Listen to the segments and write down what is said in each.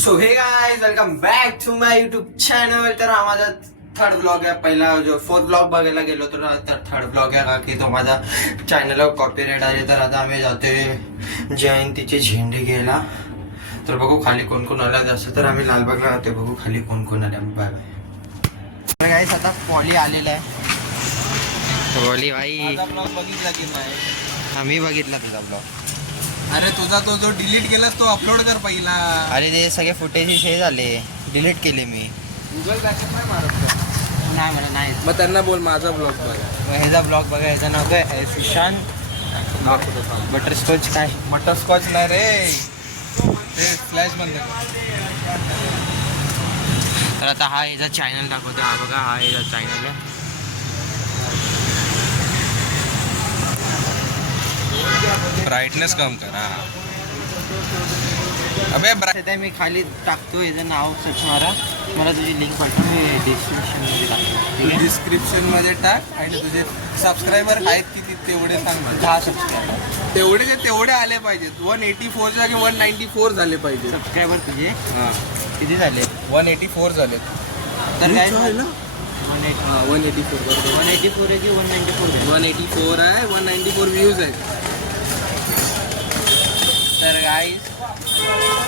So hey guys welcome back to my YouTube channel. तर हा माझा थर्ड ब्लॉग आहे. पहिला जो फोर्थ ब्लॉग बघायला गेलो तर थर्ड ब्लॉग आहे का की तो माझा चॅनलवर कॉपीराइट आले. तर आता आम्ही जातोय जयंतीचे झेंडे घ्यायला. तर बघू खाली कोण कोण आला. असं तर आम्ही लालबागला जातोय. बघू खाली कोण कोण आले. Bye bye guys. आता पॉली आलेला आहे. पॉली भाई ब्लॉग बघितला की नाही? आम्ही बघितला तुझा ब्लॉग. अरे तुझा तो जो डिलीट केलास तो अपलोड कर पहिला. अरे ते सगळे फुटेज हे झाले, डिलीट केले मी. गुगल बॅकअप नाही मारत नाही मला नाही. मग त्यांना बोल माझा ब्लॉग बघा. ह्याचा ब्लॉग बघा. ह्याचं नाव काय? सुशांत बटरस्कॉच. काय बटरस्कॉच नाही रे, ते फ्लॅश बंद कर. तर आता हा ह्याचा चॅनल दाखवतो. हा बघा, हा ह्याचा चॅनल आहे. ब्राईटनेस कम कर. अबे सध्या मी खाली टाकतो. ह्याचं नाव सर्च मारा. मला तुझी लिंक पाठव. मी डिस्क्रिप्शनमध्ये टाकतो. ठीक आहे? डिस्क्रिप्शन मध्ये टाक. आणि तुझे सबस्क्रायबर आहेत किती तेवढे सांग मला. 10 सबस्क्रायबर. तेवढे आले पाहिजेत. 184 जागे 194 झाले पाहिजे. सबस्क्रायबर तुझे हां किती झाले? 184 झाले. तर काय 184 बरोबर. 184 आहे की 194 आहे? 184 आहे. 194 व्ह्यूज आहेत. तर गाईस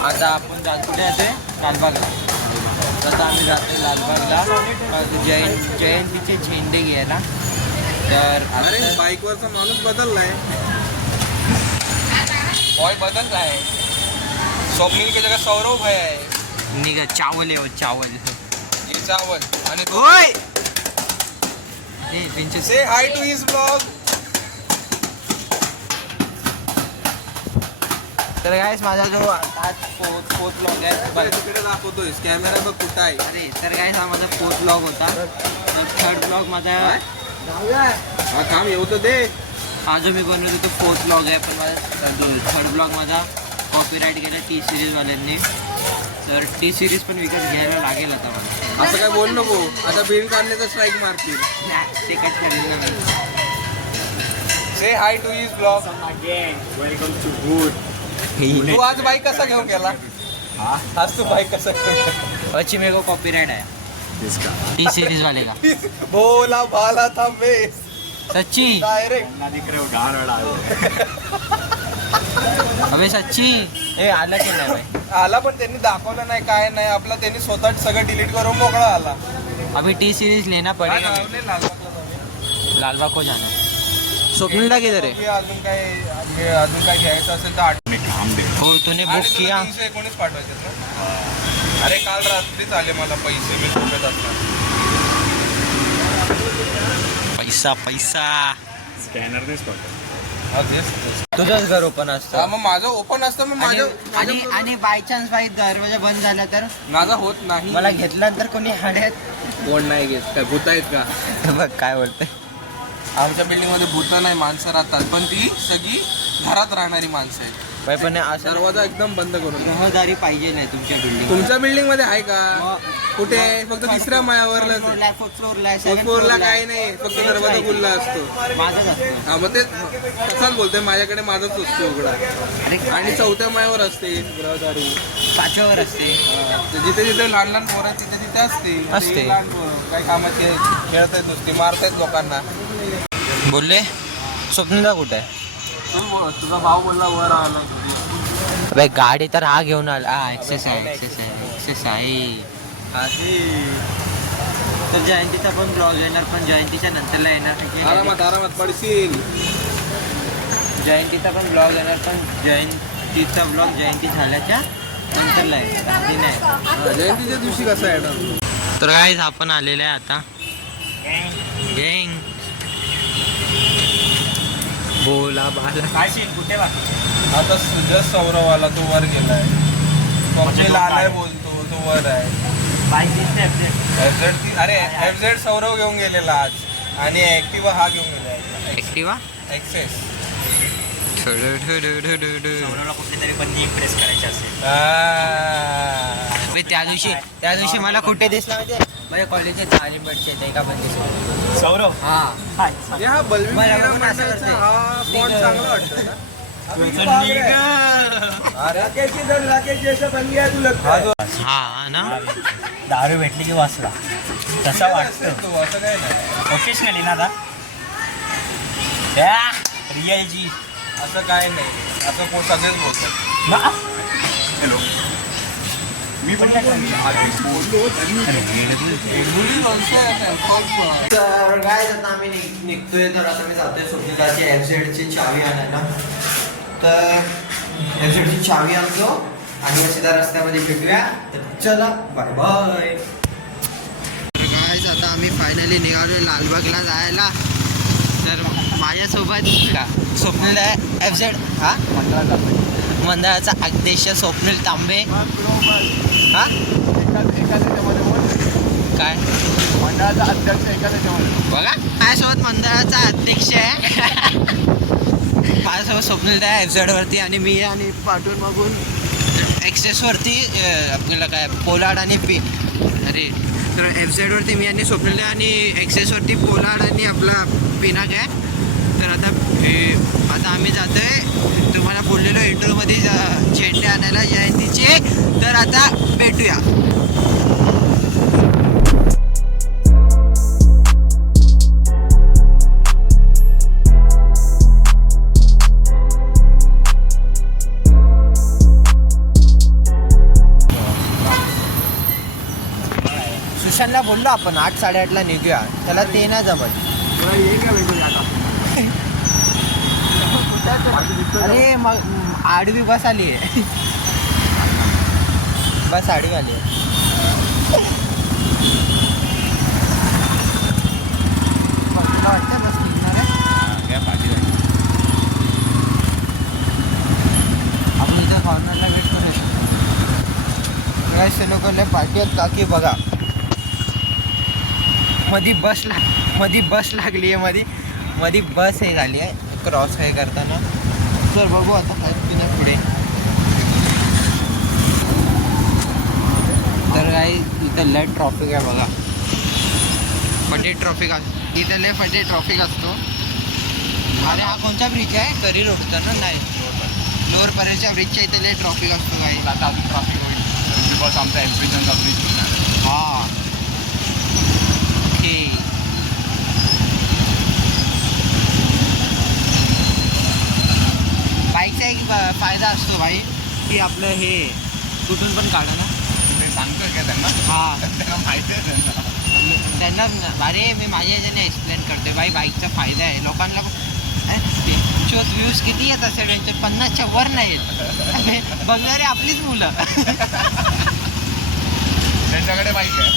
आता आपण कुठे जातोय? लालबागला. आता आम्ही जातोय लालबागला जयंतीचे झेंडे घ्यायला. तर अरे बाईकवरचा माणूस बदललाय. बॉय बदललाय. स्वप्नील की जगह सौरव भाई आहे. निघा चावल आहे. चावल ये चावल. आणि ओय से हाय टू हिज ब्लॉग. तर गाईस माझा जो आज फोर्थ ब्लॉग आहे. तिकडे दाखवतोय कॅमेरा बघ कुठं आहे. अरे तर गाईस हा माझा फोर्थ ब्लॉग होता. तर थर्ड ब्लॉग माझा हा काम येऊ तर दे. हा जो मी बनवतो तो फोर्थ ब्लॉग आहे. पण माझा थर्ड ब्लॉग माझा कॉपीराईट गेला टी सिरीजवाल्यांनी. तर टी सिरीज पण विकत घ्यायला लागेल आता मला. असं काय बोल नको. आता बिल काढले तर स्ट्राईक मारतील. ते काय करेल ना मी. Say hi to his blog. Welcome to good. तू आज बाईक कसा घेऊन गेला? आज तू बाईक कसा घेऊन अच्छी मेरे को कॉपीराइट है टी सीरीज वाले का. बोला भाला था बेस सच्ची? डायरेक्ट ना दिख रहे हो गान रहा अबे सच्ची? ए आला की नाही भाई? आला पण त्यांनी दाखवलं नाही काय नाही. आपला त्यांनी स्वतः सगळं डिलीट करून मोकळा आला. अभी टी सीरीज लेना पड़ेगा. लालबागला जाऊया. लालबाग को जाना. स्वप्नीला किधर है? अजून काय घ्यायचं असेल तर काम दे. हो तूने बुक किया? 319 पाठवायचे ना. अरे काल रात्रीच आले मला पैसे. मी झोपेत असणार. पैसा पैसा. स्कॅनर देस पडतो. हा तेच. तुझंच घर ओपन हा, असतं. मग माझं ओपन असतं. मग आणि बाय चान्स बाई दरवाजा बंद झाला तर माझा होत नाही. मला घेतल्यानंतर कोणी हाड्यात कोण नाही घेत. काय भूत आहेत का? बघ काय बोलते. आमच्या बिल्डिंग मध्ये भूतं नाही, माणसं राहतात. पण ती सगळी घरात राहणारी माणसं आहेत. बाई पण असं दरवाजा एकदम बंद करून. रहदारी पाहिजे नाही तुमच्या बिल्डिंग. तुमच्या बिल्डिंग मध्ये आहे का? कुठे? फक्त तिसऱ्या माळ्यावरला. फोरला काही नाही. फक्त दरवाजा खुल्ला असतो. माझाच असतो. हा मग ते तसाच बोलतोय. माझ्याकडे माझाच असतो उघडा. अरे आणि चौथ्या माळ्यावर असते रहदारी. 5व्यावर असते. जिथे जिथे लहान लहान पोरं आहेत तिथे तिथे असते. असते. लहान पोरं काही कामाचे खेळत आहेत नुसती, मारतायत लोकांना. बोलले स्वप्नीला कुठे आहे? तुझा भाऊ बोलला वर आला. अबे गाडी तर हा घेऊन आला. एक्सेस आहे. तर जयंतीचा पण ब्लॉग येणार. पण जयंतीच्या नंतरला येणार. आरामात पडशील. जयंतीचा पण ब्लॉग येणार. पण जयंतीचा ब्लॉग जयंती झाल्याच्या नंतरला येणार. आधी नाही. जयंतीच्या दिवशी कसं आहे? तर काय आपण आलेलं आहे आता. गँग बोला बाला. काय सीन कुठे आता जस्ट सौरव आला. तो वर गेलाय. स्वप्नील आलाय बोलतो. तो वर आहे. FZ. अरे FZ सौरव घेऊन गेलेला आज. आणि ऍक्टिवा हा घेऊन गेलाय. ऍक्टिवा एक्सेस. कुठेतरी पण इम्प्रेस करायचे असेल. त्या दिवशी मला कुठे दिसला माहिती? माझ्या कॉलेजचे तालीमचे ते का पण दिसला. सौरव. हा हा बल्बी मला क्रीडा पण असं मंडळाचा करते. हा फॉन्ट चांगला वाटतो ना. तुझं निघ. हा हा ना दारू भेटली की वाचला तसा वाटतं असं काय नाही ओकेशनली ना रिअल जी असं काय नाही असं सगळेच बोलतात हॅलो मी पण काय तर काय आता आम्ही निघतोय तर आता मी जातोय स्वप्निलाची एफझेडची चावी आणायला तर एफझेडची चावी आणतो आणि सीधा रस्त्यामध्ये भेटूया तर चला बाय बाय. तर गाईज आता आम्ही फायनली निघालोय लालबागला जायला. तर माझ्यासोबत स्वप्नील आहे एफझेड हा मंडळाचा अध्यक्ष स्वप्नील तांबे हा काय मंडळाचा अध्यक्ष एखाद्याच्या बघा माझ्यासोबत मंडळाचा अध्यक्ष आहे माझ्यासोबत स्वप्नील आहे एफझेडवरती आणि मी आणि पाठवून मागून एक्सेसवरती आपल्याला काय पोलार्ड आणि अरे तर एफझेडवरती मी आणि स्वप्नील आहे आणि एक्सेसवरती पोलार्ड आणि आपला पिनाक आहे. तर आता आम्ही जातो आहे तुम्हाला बोललेलो इंटरव्ह्यूमध्ये झेंडे आणायला जयंतीचे. तर आता भेटूया. सुशांतला बोललो आपण 8-8:30ला निघूया त्याला ते नाही जमत. अरे मग आडवी बस आली आहे बस आडवी आली आहे. आपण इथं कॉर्नरला वेट करू शकतो. लोकांना पार्टी आहेत काकी बघा मध्ये बस लागली आहे मध्ये बस हे झाली आहे क्रॉस हे करताना. तर बघू आता काय ना पुढे. तर काय इथं लय ट्रॉफिक आहे बघा फटे ट्रॉफिक इथं लय फटे ट्रॉफिक असतो. अरे हा कोणता ब्रिज आहे करी रोडचा ना नाही लोअर परेच्या ब्रिजच्या इथं लय ट्रॉफिक असतो काय. आता अजून ट्रॉफिक होईल बिकॉज आमचा एम्प्रिजनचा ब्रिज हां ठीक. बाईकचा एक फायदा असतो भाई की आपलं हे कुठून पण काढा ना ते सांगतोय का त्यांना हां त्यांना माहिती आहे त्यांना अरे मी माझ्या ह्याच्याने एक्सप्लेन करते भाई बाईकचा फायदा आहे लोकांना व्ह्यूज किती येत असेल त्यांच्या 50च्या वर नाही येत बघणारे आपलीच मुलं त्यांच्याकडे बाईक आहे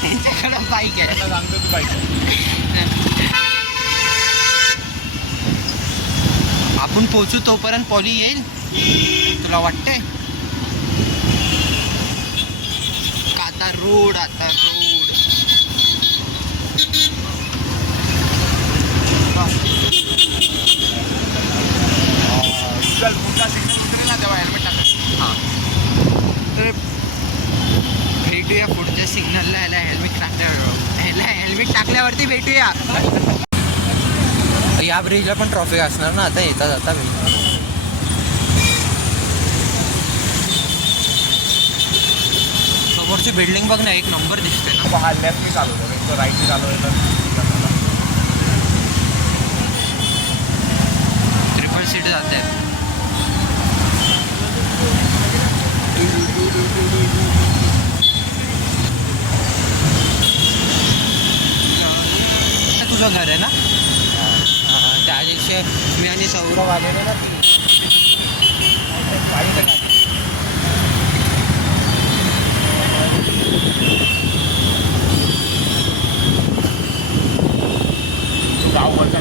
त्यांच्याकडे बाईक आहे त्यांना सांगतो तू बाईक आहे आपण पोचू तोपर्यंत पॉली येईल तुला वाटतंय का आता रोड चल पुढचा सिग्नल उतरेल ना तेव्हा हेल्मेट टाकायचं हां तर भेटूया पुढच्या सिग्नलला हेल्मेट टाकल्यावरती भेटूया. या ब्रिजला पण ट्रॉफिक असणार ना आता येता जाता समोरची बिल्डिंग बघ ना एक नंबर दिसते ना. हा लेफ्टनी चालवतो तो राईटनी चालवतो ट्रिपल सीट जाते तुझं घर आहे ना त्या दिवशी मी आणि सौरभ आलेलो ना गाववरचा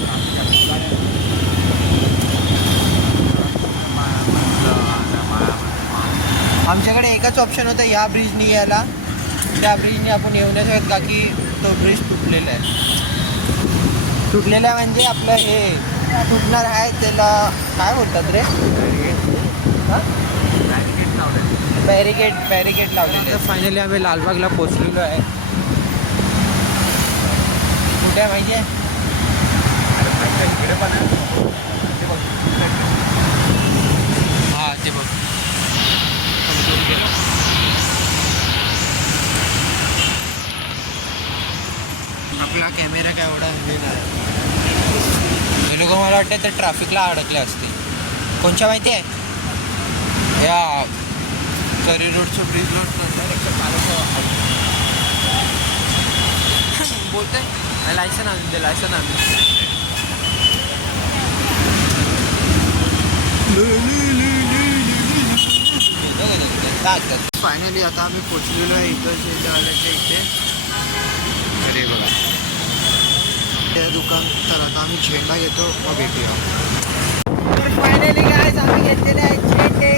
आमच्याकडे एकच ऑप्शन होतं या ब्रिजनी यायला त्या ब्रिजने आपण येऊ नाही शकत का की तो ब्रिज तुटलेला आहे म्हणजे आपलं हे तुटणार आहे त्याला काय बोलतात रे बॅरिकेड लावलेले. फायनली आम्ही लालबागला पोचलेलो आहे. कुठे आहे माहिती आहे इकडे पण आहे हां ते बघ कॅमेरा काय एवढा हे नाही. हे लोक मला वाटतं ते ट्रॅफिकला अडकले असते. कोणच्या माहिती आहे या करी रोडच्या ब्रिजवर बोलतोय लायसन आणून दे, लायसन आणून. फायनली आता आम्ही पोचलेलो आहे इथं शेजारच्या इथे. अरे बघा ते दुकान. तर आता आम्ही झेंडा घेतो, मग भेटूया. तर फायनली गाइस आम्ही घेतलेले आहे झेंडे.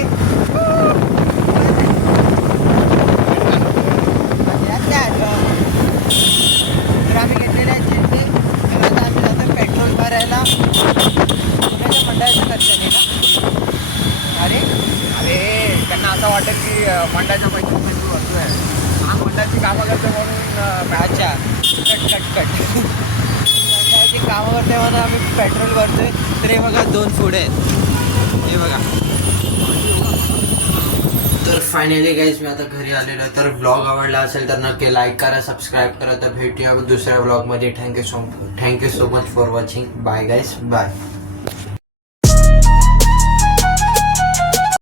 तर आम्ही घेतलेले आहे झेंडे. तर आता आम्ही जातो पेट्रोल भरायला. कुणाच्या मंडळाच्या खर्चाने ना. अरे त्यांना असं वाटतं की मंडळाच्या पैसे वस्तू आहे. हा मंडळाची कामं करतो म्हणून. अच्छा कट मंडळाची कामं करते म्हणून आम्ही पेट्रोल भरतोय. तर हे बघा 2 फूड आहेत, हे बघा. तर फायनली गाईज मी आता घरी आलेलो आहे. तर ब्लॉग आवडला असेल तर नक्की लाईक करा, सबस्क्राईब करा. तर भेटूया दुसऱ्या ब्लॉगमध्ये. Thank you so much for watching. Bye guys, bye.